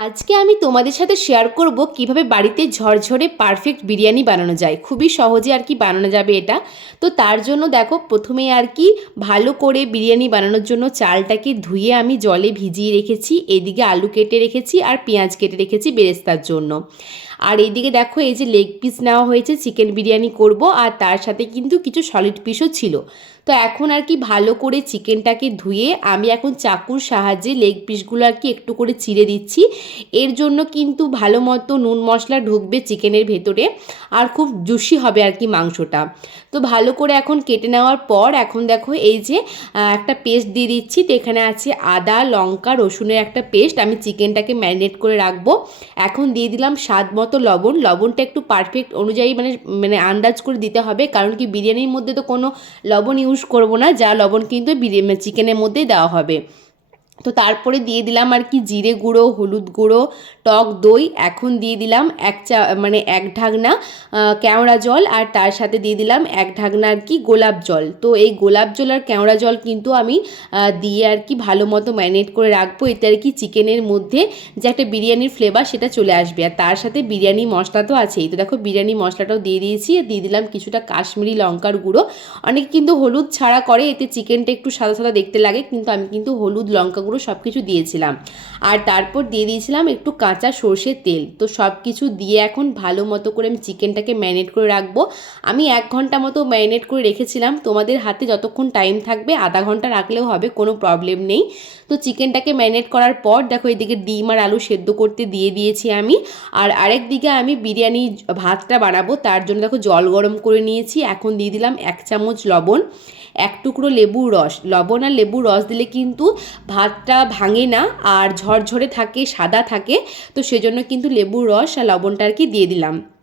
আজকে আমি তোমাদের সাথে শেয়ার করব কীভাবে বাড়িতে ঝরঝরে পারফেক্ট বিরিয়ানি বানানো যায়। খুবই সহজে আর কি বানানো যাবে এটা। তো তার জন্য দেখো, প্রথমে আর কি ভালো করে বিরিয়ানি বানানোর জন্য চালটাকে ধুয়ে আমি জলে ভিজিয়ে রেখেছি। এদিকে আলু কেটে রেখেছি আর পেঁয়াজ কেটে রেখেছি বেরেস্তার জন্য। আর এইদিকে দেখো, এই যে লেগ পিস নেওয়া হয়েছে চিকেন বিরিয়ানি করব, আর তার সাথে কিন্তু কিছু সলিড পিসও ছিল। তো এখন আর কি ভালো করে চিকেনটাকে ধুয়ে আমি এখন চাকুর সাহায্যে লেগ পিসগুলো আর কি একটু করে চিড়ে দিচ্ছি। এর জন্য কিন্তু ভালো মতো নুন মশলা ঢুকবে চিকেনের ভেতরে, আর খুব জুসি হবে আর কি মাংসটা। তো ভালো করে এখন কেটে নেওয়ার পর এখন দেখো, এই যে একটা পেস্ট দিয়ে দিচ্ছি, তো এখানে আছে আদা, লঙ্কা, রসুনের একটা পেস্ট আমি চিকেনটাকে ম্যারিনেট করে রাখব। এখন দিয়ে দিলাম স্বাদ মতো লবণ, লবণটা একটু পারফেক্ট অনুযায়ী মানে মানে আন্দাজ করে দিতে হবে, কারণ কি বিরিয়ানির মধ্যে তো কোনো লবণ ইউজ করব না, যা লবণ কিন্তু বিরিয়ানি চিকেনের মধ্যেই দেওয়া হবে। তো তারপরে দিয়ে দিলাম আর কি জিরে গুঁড়ো, হলুদ গুঁড়ো, টক দই। এখন দিয়ে দিলাম এক চা মানে এক ঢাকনা কেওড়া জল আর তার সাথে দিয়ে দিলাম এক ঢাকনা আর কি গোলাপ জল। তো এই গোলাপ জল আর কেওড়া জল কিন্তু আমি দিয়ে আর কি ভালো মতো ম্যারিনেট করে রাখব। এতে আর কি চিকেনের মধ্যে যে একটা বিরিয়ানির ফ্লেভার সেটা চলে আসবে। আর তার সাথে বিরিয়ানি মশলা তো আছেই। তো দেখো বিরিয়ানি মশলাটাও দিয়ে দিয়েছি। দিয়ে দিলাম কিছুটা কাশ্মীরি লঙ্কার গুঁড়ো। অনেকে কিন্তু হলুদ ছাড়া করে, এতে চিকেনটা একটু সাদা সাদা দেখতে লাগে। কিন্তু আমি কিন্তু হলুদ লঙ্কা গুঁড়ো সব কিছু দিয়েছিলাম। আর তারপর দিয়ে দিয়েছিলাম একটু কাঁচা সর্ষের তেল। তো সব কিছু দিয়ে এখন ভালো মতো করে আমি চিকেনটাকে ম্যারিনেট করে রাখব। আমি এক ঘণ্টা মতো ম্যারিনেট করে রেখেছিলাম। তোমাদের হাতে যতক্ষণ টাইম থাকবে, আধা ঘণ্টা রাখলেও হবে, কোনো প্রবলেম নেই। তো চিকেনটাকে ম্যারিনেট করার পর দেখো এদিকে ডিম আর আলু সেদ্ধ করতে দিয়ে দিয়েছি আমি। আর আরেক দিকে আমি বিরিয়ানি ভাতটা বানাবো, তার জন্য দেখো জল গরম করে নিয়েছি। এখন দিয়ে দিলাম এক চামচ লবণ। এক টুকরো লেবুর রস। লবণ আর লেবুর রস দিলে কিন্তু ভাতটা ভাঙে না আর ঝরঝরে থাকে, সাদা থাকে। তো সেজন্য কিন্তু লেবুর রস আর লবণটা আর কি দিয়ে দিলাম।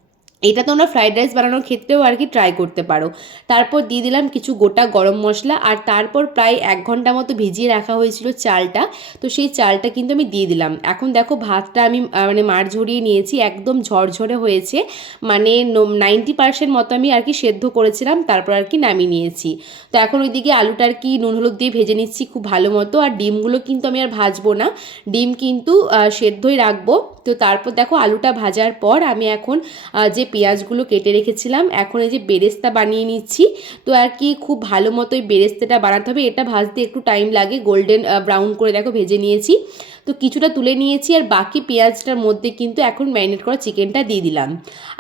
এটা তোমরা ফ্রাইড রাইস বানানোর ক্ষেত্রেও আর কি ট্রাই করতে পারো। তারপর দিয়ে দিলাম কিছু গোটা গরম মশলা আর তারপর প্রায় এক ঘণ্টা মতো ভিজিয়ে রাখা হয়েছিল চালটা। তো সেই চালটা কিন্তু আমি দিয়ে দিলাম। এখন দেখো ভাতটা আমি মানে মার ঝরিয়ে নিয়েছি, একদম ঝরঝরে হয়েছে। মানে নাইনটি পার্সেন্ট মতো আমি আর কি সেদ্ধ করেছিলাম, তারপর আর কি নামিয়ে নিয়েছি। তো এখন ওইদিকে আলুটা আর কি নুন হলুদ দিয়ে ভেজে নিচ্ছি খুব ভালো মতো। আর ডিমগুলো কিন্তু আমি আর ভাজবো না। ডিম কিন্তু সেদ্ধই রাখব। তো তারপর দেখো আলুটা ভাজার পর আমি এখন যে পেঁয়াজগুলো কেটে রেখেছিলাম, এখন এই যে বেরেস্তা বানিয়ে নিচ্ছি। তো আর কি খুব ভালো মতো এই বেরেস্তাটা বানাতে হবে। এটা ভাজতে একটু টাইম লাগে গোল্ডেন ব্রাউন করে দেখো ভেজে নিয়েছি। তো কিছুটা তুলে নিয়েছি আর বাকি পেঁয়াজটার মধ্যে কিন্তু এখন ম্যারিনেট করা চিকেনটা দিয়ে দিলাম।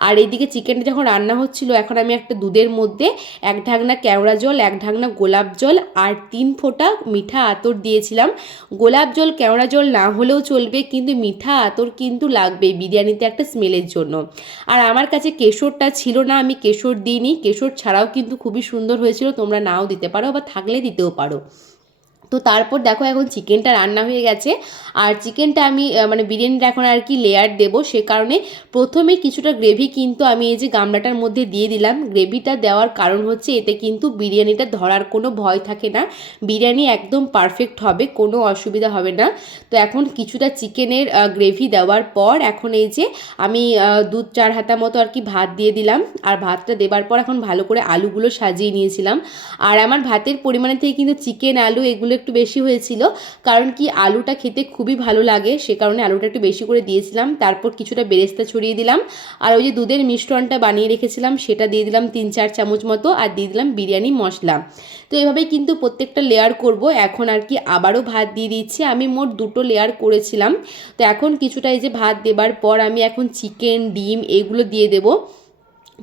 আর এইদিকে চিকেনটা যখন রান্না হচ্ছিল, এখন আমি একটা দুধের মধ্যে এক ঢাকনা কেওড়া জল, এক ঢাকনা গোলাপ জল আর তিন ফোঁটা মিঠা আতর দিয়েছিলাম। গোলাপ জল, কেওড়া জল না হলেও চলবে, কিন্তু মিঠা আতর কিন্তু লাগবে বিরিয়ানিতে একটা স্মেলের জন্য। আর আমার কাছে কেশরটা ছিল না, আমি কেশর দিইনি। কেশর ছাড়াও কিন্তু খুবই সুন্দর হয়েছিল, তোমরা নাও দিতে পারো বা থাকলে দিতেও পারো। তো তারপর দেখো এখন চিকেনটা রান্না হয়ে গেছে। আর চিকেনটা আমি মানে বিরিয়ানিটা এখন আর কি লেয়ার দেবো। সে কারণে প্রথমে কিছুটা গ্রেভি কিন্তু আমি এই যে গামলাটার মধ্যে দিয়ে দিলাম। গ্রেভিটা দেওয়ার কারণ হচ্ছে এতে কিন্তু বিরিয়ানিটা ধরার কোনো ভয় থাকে না। বিরিয়ানি একদম পারফেক্ট হবে, কোনো অসুবিধা হবে না। তো এখন কিছুটা চিকেনের গ্রেভি দেওয়ার পর এখন এই যে আমি দুধ চার হাতা মতো আর কি ভাত দিয়ে দিলাম। আর ভাতটা দেবার পর এখন ভালো করে আলুগুলো সাজিয়ে নিয়েছিলাম। আর আমার ভাতের পরিমাণে থেকে কিন্তু চিকেন, আলু এগুলো একটু বেশি হয়েছিল। কারণ কি আলুটা খেতে খুবই ভালো লাগে, সে কারণে আলুটা একটু বেশি করে দিয়েছিলাম। তারপর কিছুটা বেরেস্তা ছড়িয়ে দিলাম। আর ওই যে দুধের মিশ্রণটা বানিয়ে রেখেছিলাম, সেটা দিয়ে দিলাম তিন চার চামচ মতো আর দিয়ে দিলাম বিরিয়ানি মশলা। তো এভাবেই কিন্তু প্রত্যেকটা লেয়ার করব। এখন আর কি আবারও ভাত দিয়ে দিচ্ছি। আমি মোট দুটো লেয়ার করেছিলাম। তো এখন কিছুটা এই যে ভাত দেবার পর আমি এখন চিকেন ডিম এগুলো দিয়ে দেবো।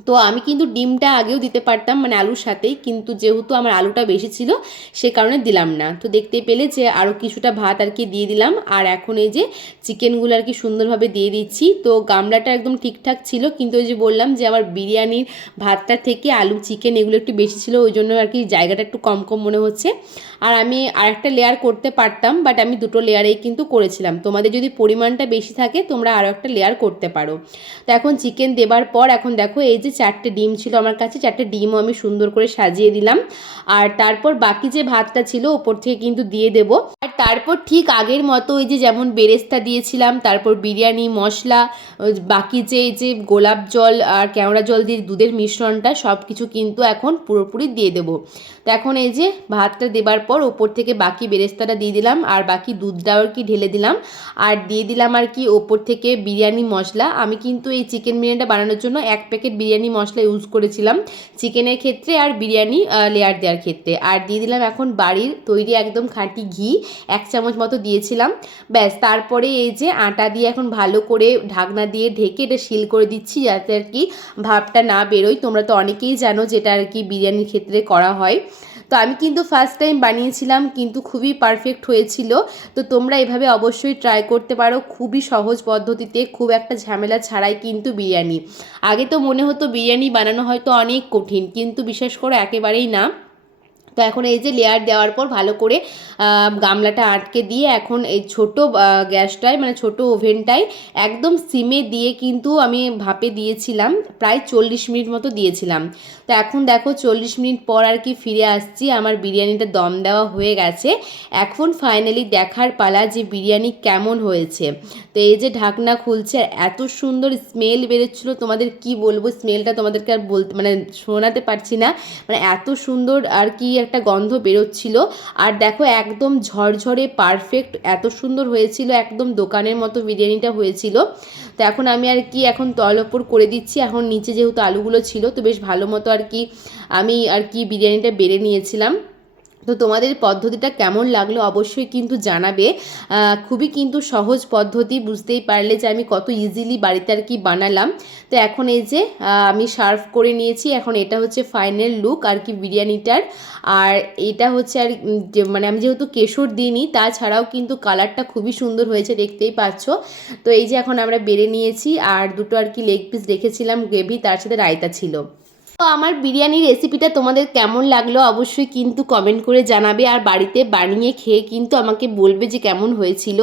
তো আমি কিন্তু ডিমটা আগেও দিতে পারতাম মানে আলুর সাথেই, কিন্তু যেহেতু আমার আলুটা বেশি ছিল, সে কারণে দিলাম না। তো দেখতে পেলে যে আরও কিছুটা ভাত আর কি দিয়ে দিলাম, আর এখন এই যে চিকেনগুলো আর কি সুন্দরভাবে দিয়ে দিচ্ছি। তো গামলাটা একদম ঠিকঠাক ছিল, কিন্তু ওই যে বললাম যে আমার বিরিয়ানির ভাতটা থেকে আলু, চিকেন এগুলো একটু বেশি ছিল, ওই জন্য আর কি জায়গাটা একটু কম কম মনে হচ্ছে। আর আমি আরেকটা লেয়ার করতে পারতাম বাট আমি দুটো লেয়ারেই কিন্তু করেছিলাম। তোমাদের যদি পরিমাণটা বেশি থাকে, তোমরা আরও একটা লেয়ার করতে পারো। তো এখন চিকেন দেবার পর, এখন দেখো এই যে যে চারটে ডিম ছিল আমার কাছে, চারটে ডিমও আমি সুন্দর করে সাজিয়ে দিলাম। আর তারপর বাকি যে ভাতটা ছিল ওপর থেকে কিন্তু দিয়ে দেবো। আর তারপর ঠিক আগের মতো ওই যে যেমন বেরেস্তা দিয়েছিলাম, তারপর বিরিয়ানি, মশলা বাকি যে এই যে গোলাপ জল আর কেওড়া জল দিয়ে দুধের মিশ্রণটা সব কিছু কিন্তু এখন পুরোপুরি দিয়ে দেবো। তো এখন এই যে ভাতটা দেবার পর ওপর থেকে বাকি বেরেস্তাটা দিয়ে দিলাম আর বাকি দুধটাও আর কি ঢেলে দিলাম। আর দিয়ে দিলাম আর কি ওপর থেকে বিরিয়ানি, মশলা। আমি কিন্তু এই চিকেন বিরিয়ানিটা বানানোর জন্য এক প্যাকেট বিরিয়ানি মশলা ইউজ করেছিলাম চিকেনের ক্ষেত্রে আর বিরিয়ানি লেয়ার দেওয়ার ক্ষেত্রে। আর দিয়ে দিলাম এখন বাড়ির তৈরি একদম খাঁটি ঘি, এক চামচ মতো দিয়েছিলাম। ব্যাস, তারপরে এই যে আটা দিয়ে এখন ভালো করে ঢাকনা দিয়ে ঢেকে এটা সিল করে দিচ্ছি যাতে আর কি ভাবটা না বেরোয়। তোমরা তো অনেকেই জানো যেটা আর কি বিরিয়ানির ক্ষেত্রে করা হয়। তো আমি কিন্তু ফার্স্ট টাইম বানিয়েছিলাম, কিন্তু খুবই পারফেক্ট হয়েছিল। তো তোমরা এভাবে অবশ্যই ট্রাই করতে পারো, খুবই সহজ পদ্ধতিতে, খুব একটা ঝামেলা ছাড়াই কিন্তু বিরিয়ানি। আগে তো মনে হতো বিরিয়ানি বানানো হয়তো অনেক কঠিন, কিন্তু বিশেষ করে একেবারেই না। তো এখন এই যে লেয়ার দেওয়ার পর ভালো করে গামলাটা আটকে দিয়ে এখন এই ছোট গ্যাসটায় মানে ছোট ওভেনটায় একদম সিমে দিয়ে কিন্তু আমি ভাপে দিয়েছিলাম, প্রায় চল্লিশ মিনিট মতো দিয়েছিলাম। তো এখন দেখো চল্লিশ মিনিট পর আর কি ফিরে আসছি, আমার বিরিয়ানিটা দম দেওয়া হয়ে গেছে। এখন ফাইনালি দেখার পালা যে বিরিয়ানি কেমন হয়েছে। তো এই যে ঢাকনা খুলছে, এত সুন্দর স্মেল বেরোচ্ছিলো, তোমাদের কি বলব? স্মেলটা তোমাদেরকে আর বলতে মানে শোনাতে পারছি না। মানে এত সুন্দর আর কি একটা গন্ধ বেরোচ্ছিল। আর দেখো, একদম ঝরঝরে পারফেক্ট এত সুন্দর হয়েছিল, একদম দোকানের মতো বিরিয়ানিটা হয়েছিল। তো এখন আমি আর কি এখন তল ওপর করে দিচ্ছি। এখন নিচে যেহেতু আলুগুলো ছিল, তো বেশ ভালো মতো আর কি আমি আর কি বিরিয়ানিটা বেড়ে নিয়েছিলাম। তো তোমাদের পদ্ধতিটা কেমন লাগল অবশ্যই কিন্তু জানাবে। খুবই কিন্তু সহজ পদ্ধতি, বুঝতেই পারলে যে আমি কত ইজিলি বাড়িতে আর কি বানালাম। তো এখন এই যে আমি সার্ভ করে নিয়েছি, এখন এটা হচ্ছে ফাইনাল লুক আর কি বিরিয়ানিটার। আর এটা হচ্ছে আর মানে আমি যেহেতু কেশর দিইনি, তাছাড়াও কিন্তু কালারটা খুবই সুন্দর হয়েছে, দেখতেই পাচ্ছ। তো এই যে এখন আমরা বেড়ে নিয়েছি, আর দুটো আর কি লেগ পিস রেখেছিলাম, গ্রেভি, তার সাথে রায়তা ছিল। তো আমার বিরিয়ানির রেসিপিটা তোমাদের কেমন লাগল অবশ্যই কিন্তু কমেন্ট করে জানাবে। আর বাড়িতে বানিয়ে খেয়ে কিন্তু আমাকে বলবে যে কেমন হয়েছিল।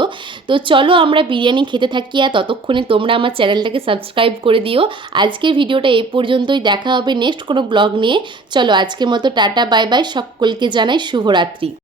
তো চলো আমরা বিরিয়ানি খেতে থাকি আর ততক্ষণে তোমরা আমার চ্যানেলটাকে সাবস্ক্রাইব করে দিও। আজকের ভিডিওটা এ পর্যন্তই, দেখা হবে নেক্সট কোনো ব্লগ নিয়ে। চলো আজকের মতো টাটা বাই বাই সকলকে জানাই শুভরাত্রি।